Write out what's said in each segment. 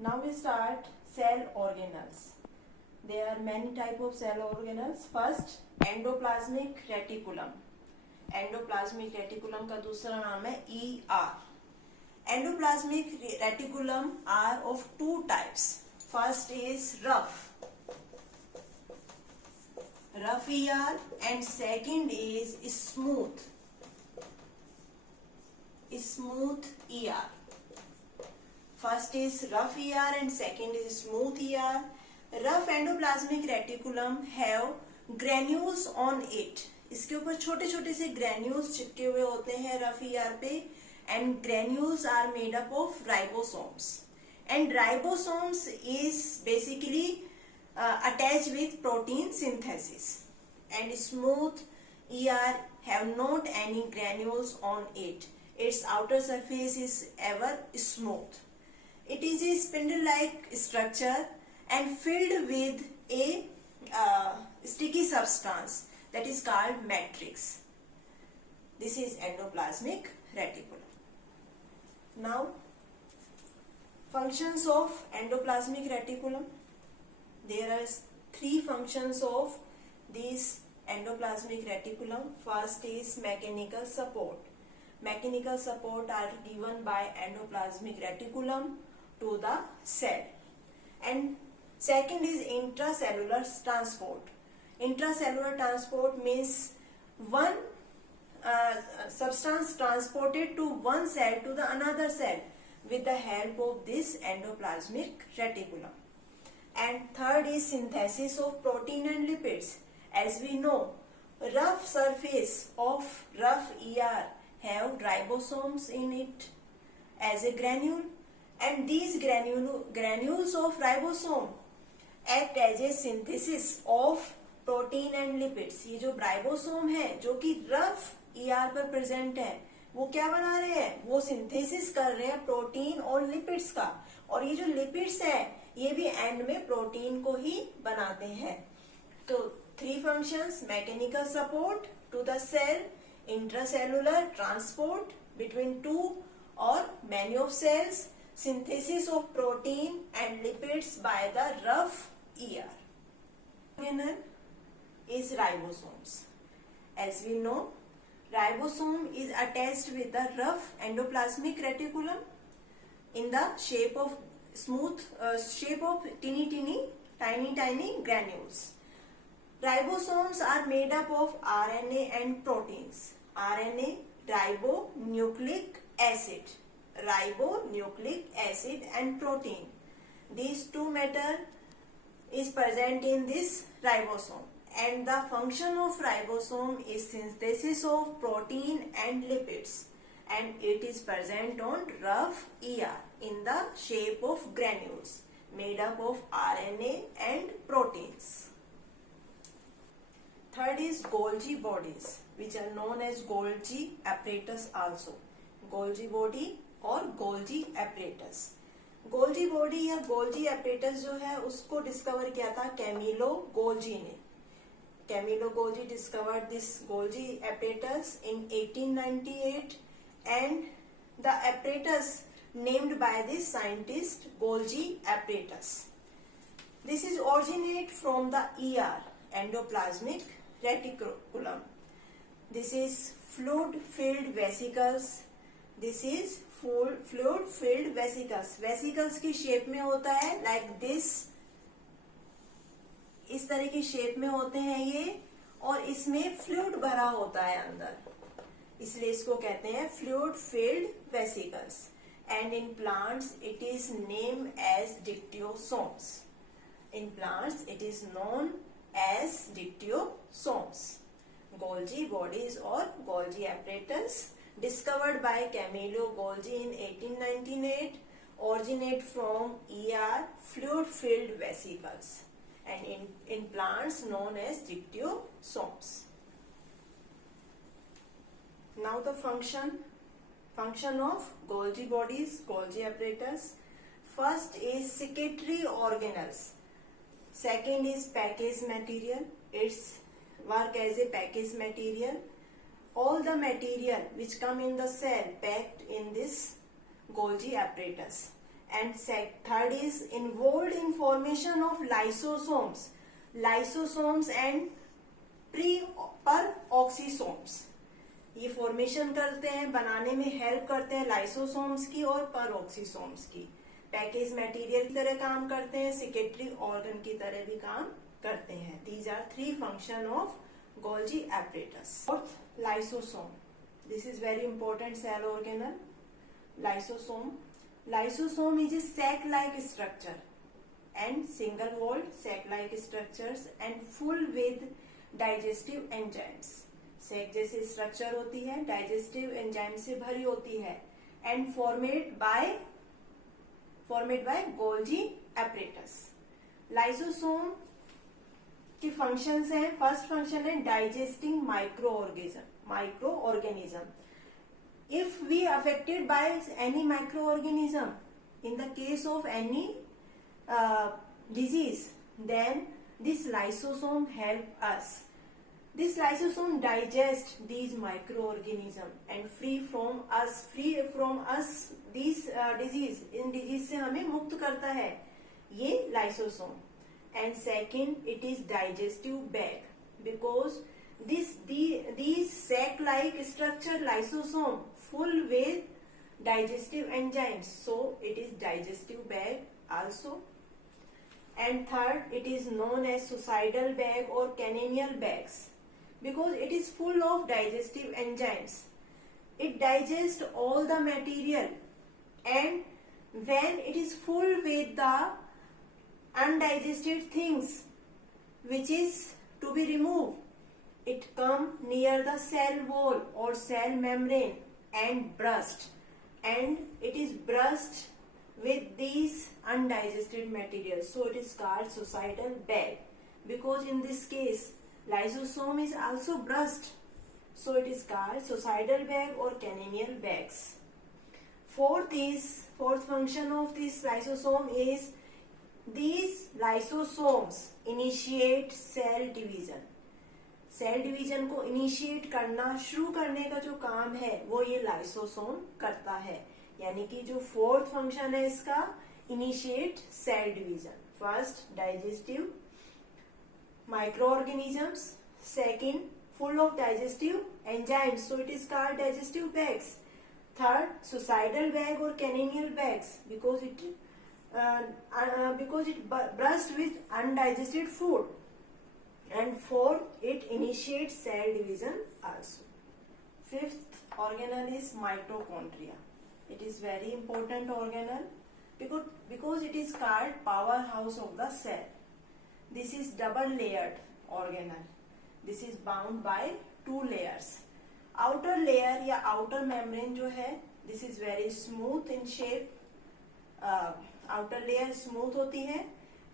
Now we start cell organelles. There are many type of cell organelles. First, endoplasmic reticulum. Endoplasmic reticulum का दूसरा नाम है ER. Endoplasmic reticulum are of two types. First is rough ER, and second is smooth ER. First is rough ER and second is smooth ER. Rough endoplasmic reticulum have granules on it. इसके ऊपर छोटे छोटे से granules चिपके हुए होते हैं rough ER पे. And granules are made up of ribosomes. And ribosomes is basically attach with protein synthesis. And smooth ER have not any granules on it. Its outer surface is ever smooth. It is a spindle-like structure and filled with a sticky substance that is called matrix. This is endoplasmic reticulum. Now, functions of endoplasmic reticulum. There are three functions of this endoplasmic reticulum. First is mechanical support. Mechanical support are given by endoplasmic reticulum to the cell. And second is intracellular transport. Intracellular transport means one substance transported to one cell to the another cell with the help of this endoplasmic reticulum. And third is synthesis of protein and lipids. As we know, rough surface of rough ER have ribosomes in it as a granule, and these granules of ribosome act as a synthesis of protein and lipids. ये जो ribosome है जो कि rough ER पर present है, वो क्या बना रहे हैं? वो सिंथेसिस कर रहे हैं प्रोटीन और लिपिड्स का. और ये जो लिपिड्स है ये भी एंड में प्रोटीन को ही बनाते हैं. तो three functions: mechanical support to the cell, intracellular transport between two और many of cells, synthesis of protein and lipids by the rough ER. Organelle is ribosomes. As we know, ribosome is attached with the rough endoplasmic reticulum in the shape of tiny granules. Ribosomes are made up of RNA and proteins. RNA, ribonucleic acid and protein. These two matter is present in this ribosome, and the function of ribosome is synthesis of protein and lipids, and it is present on rough ER in the shape of granules made up of RNA and proteins. Third is Golgi bodies, which are known as Golgi apparatus also. Golgi body और Golgi apparatus. Golgi body या Golgi apparatus जो है उसको discover किया था Camillo Golgi ने. Camillo Golgi discovered this Golgi apparatus in 1898 and the apparatus named by this scientist Golgi apparatus. This is originate from the ER endoplasmic reticulum. This is fluid filled vesicles. This is fluid filled vesicles. Vesicles की shape में होता है like this. इस तरह की shape में होते हैं ये, और इसमें फ्लूइड भरा होता है अंदर, इसलिए इसको कहते हैं fluid filled vesicles. And in plants it is name as dictyosomes. In plants it is known as dictyosomes. Golgi bodies और Golgi apparatus discovered by Camillo Golgi in 1898 originate from ER fluid-filled vesicles and in plants known as dictyosomes. Now the function of Golgi bodies, Golgi apparatus. First is secretory organelles. Second is package material. Its work as a package material. All the material which come in the cell packed in this Golgi apparatus. And third is involved in formation of lysosomes and peroxisomes. ये formation करते हैं, बनाने में help करते हैं lysosomes की और peroxisomes की. पैकेज मटेरियल की तरह काम करते हैं, सेक्रेटरी ऑर्गन की तरह भी काम करते हैं. These are 3 function of Golgi apparatus. Fourth, lysosome. This is very important cell organelle. Lysosome is a sac-like structure and single-walled sac-like structures and full with digestive enzymes. Sac जैसे structure होती है, digestive enzyme से भरी होती है and formed by Golgi apparatus. Lysosome के functions हैं. First function है digesting microorganism. If we affected by any microorganism, in the case of any disease, then this lysosome help us. This lysosome digest these microorganism and free from us these disease. In disease से हमें मुक्त करता है ये lysosome. And second, it is digestive bag because these sac-like structure lysosome full with digestive enzymes, so it is digestive bag also. And third, it is known as suicidal bag or caninial bags because it is full of digestive enzymes. It digests all the material, and when it is full with the undigested things which is to be removed, it come near the cell wall or cell membrane and burst, and it is burst with these undigested materials, so it is called suicidal bag because in this case lysosome is also burst, so it is called suicidal bag or caninial bags. Fourth function of this lysosome is these lysosomes initiate cell division. Cell division को initiate करना, शुरू करने का जो काम है वो ये लाइसोसोम करता है. यानी कि जो फोर्थ फंक्शन है इसका, initiate cell division. First, digestive microorganisms. Second, full of digestive enzymes, so it is called digestive bags. Third, suicidal bag और कैनिनियल bags because it burst with undigested food. And fourth, it initiates cell division also. Fifth organelle is mitochondria. It is very important organelle because it is called powerhouse of the cell. This is double layered organelle. This is bound by 2 layers. Outer layer या outer membrane जो है, this is very smooth in shape. Outer layer smooth होती है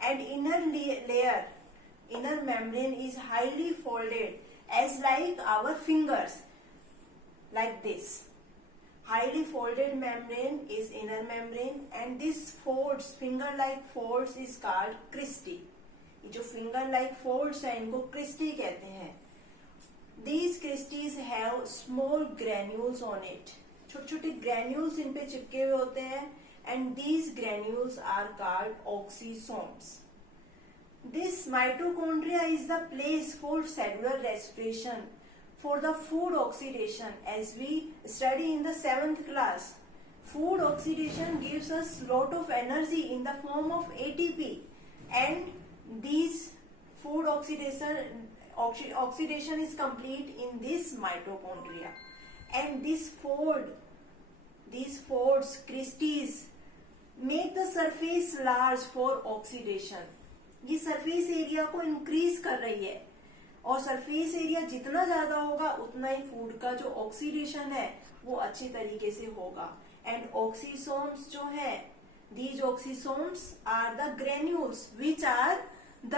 and inner membrane is highly folded as like our fingers, like this. Highly folded membrane is inner membrane and this folds, finger like folds is called cristae. ये जो finger like folds है इनको cristae कहते हैं. These cristae have small granules on it. छोटे छोटे granules इन पे चिपके हुए होते हैं and these granules are called oxysomes. This mitochondria is the place for cellular respiration, for the food oxidation. As we study in the 7th class, food oxidation gives us lot of energy in the form of ATP, and these food oxidation is complete in this mitochondria. And these folds, cristae, make the surface large for oxidation. ये surface area को increase कर रही है और surface area जितना ज्यादा होगा उतना ही फूड का जो ऑक्सीडेशन है वो अच्छी तरीके से होगा. एंड ऑक्सीसोम्स जो है, these oxysomes are the granules which are the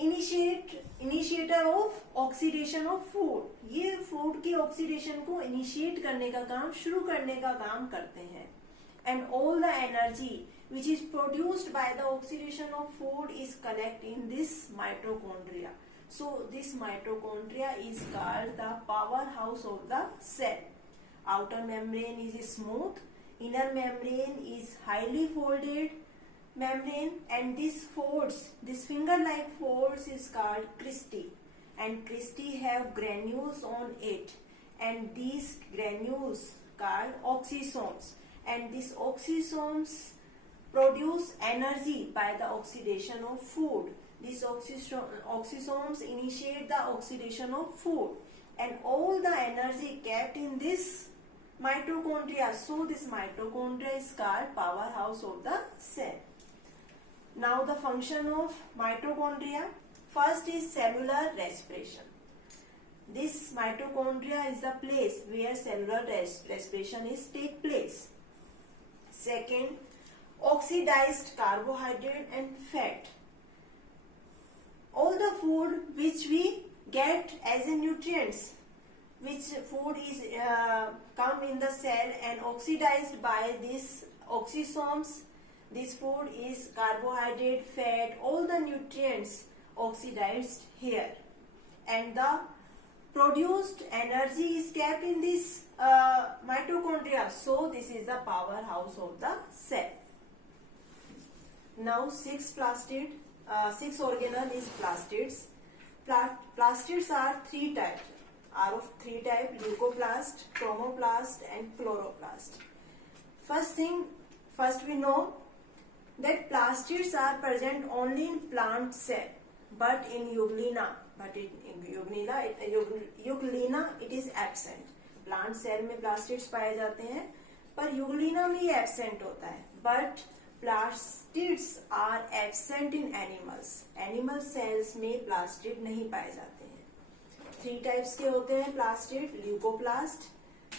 initiator of oxidation of food. ये फूड की ऑक्सीडेशन को इनिशिएट करने का काम, शुरू करने का काम करते हैं. And all the energy which is produced by the oxidation of food is collected in this mitochondria. So this mitochondria is called the powerhouse of the cell. Outer membrane is smooth Inner membrane is highly folded membrane, and this finger-like folds is called cristae, and cristae have granules on it, and these granules called oxysomes, and these oxysomes produce energy by the oxidation of food. These oxysomes initiate the oxidation of food, and all the energy kept in this mitochondria. So this mitochondria is called powerhouse of the cell. Now the function of mitochondria. First is cellular respiration. This mitochondria is the place where cellular respiration is take place. Second, oxidized carbohydrate and fat. All the food which we get as a nutrients, which food is come in the cell and oxidized by these oxysomes. This food is carbohydrate, fat, all the nutrients oxidized here, and the produced energy is kept in this mitochondria. So this is the powerhouse of the cell. Now sixth organelle is plastids. Plastids are three types. Leucoplast, chromoplast, and chloroplast. First we know that plastids are present only in plant cell, but in Euglena it is absent. Plant cell में plastids पाए जाते हैं, पर Euglena में ये absent होता है. But plastids are absent in animals. Animal cells में प्लास्टिड नहीं पाए जाते हैं. थ्री टाइप्स के होते हैं plastid: leucoplast,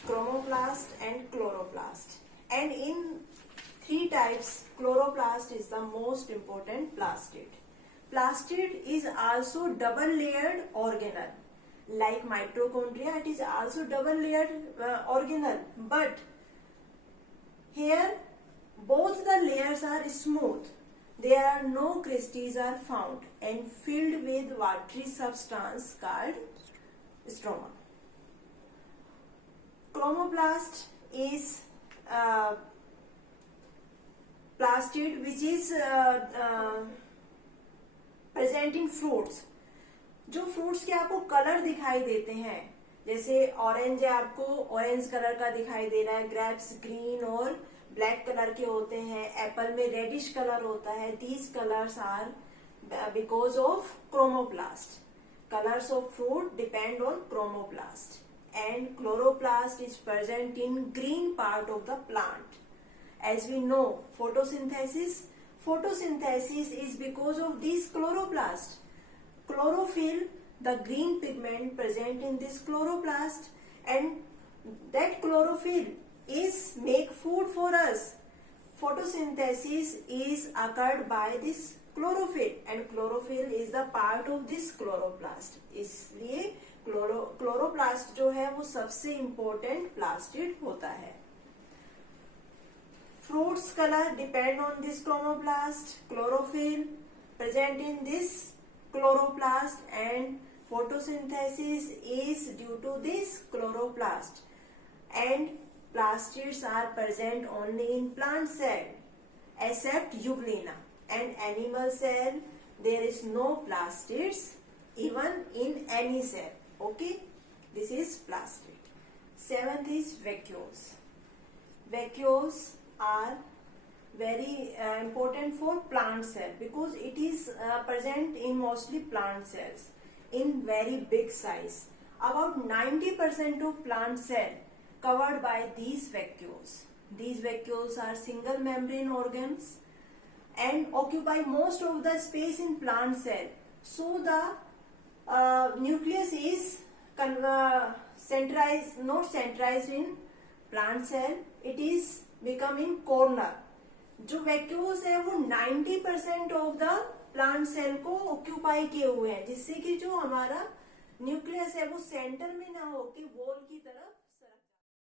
chromoplast and chloroplast. And in three types, chloroplast is the most important plastid. Plastid is also double layered organelle. Like mitochondria, it is also double layered organelle. But here both the layers are smooth. There are no cristae are found and filled with watery substance called stroma. Chromoplast is plastid which is present in fruits. जो fruits के आपको colour दिखाई देते हैं, जैसे orange है, आपको orange colour का दिखाई दे रहा है. ग्रेप्स ग्रीन और ब्लैक कलर के होते हैं. एप्पल में रेडिश कलर होता है. These colours are because of chromoplast. Colours of fruit depend on chromoplast. And chloroplast is present in green part of the plant. As we know, photosynthesis is because of this chloroplast. Chlorophyll, the green pigment present in this chloroplast, and that chlorophyll is make food for us. Photosynthesis is occurred by this chlorophyll, and chlorophyll is the part of this chloroplast. इसलिए chloroplast जो है वो सबसे important plastid होता है. Fruits color depend on this chromoplast. Chlorophyll present in this chloroplast, and photosynthesis is due to this chloroplast. And plastids are present only in plant cell except Euglena. And animal cell there is no plastids even in any cell. Okay, this is plastid. Seventh is vacuoles. Vacuoles are very important for plant cell because it is present in mostly plant cells in very big size. About 90% of plant cell covered by these vacuoles. These vacuoles are single membrane organs and occupy most of the space in plant cell. So the nucleus is centralized, not centralized in plant cell. It is become in corner. जो vacuoles है वो 90% of the plant cell को occupy किए हुए हैं, जिससे कि जो हमारा न्यूक्लियस है वो सेंटर में ना होके वॉल की तरफ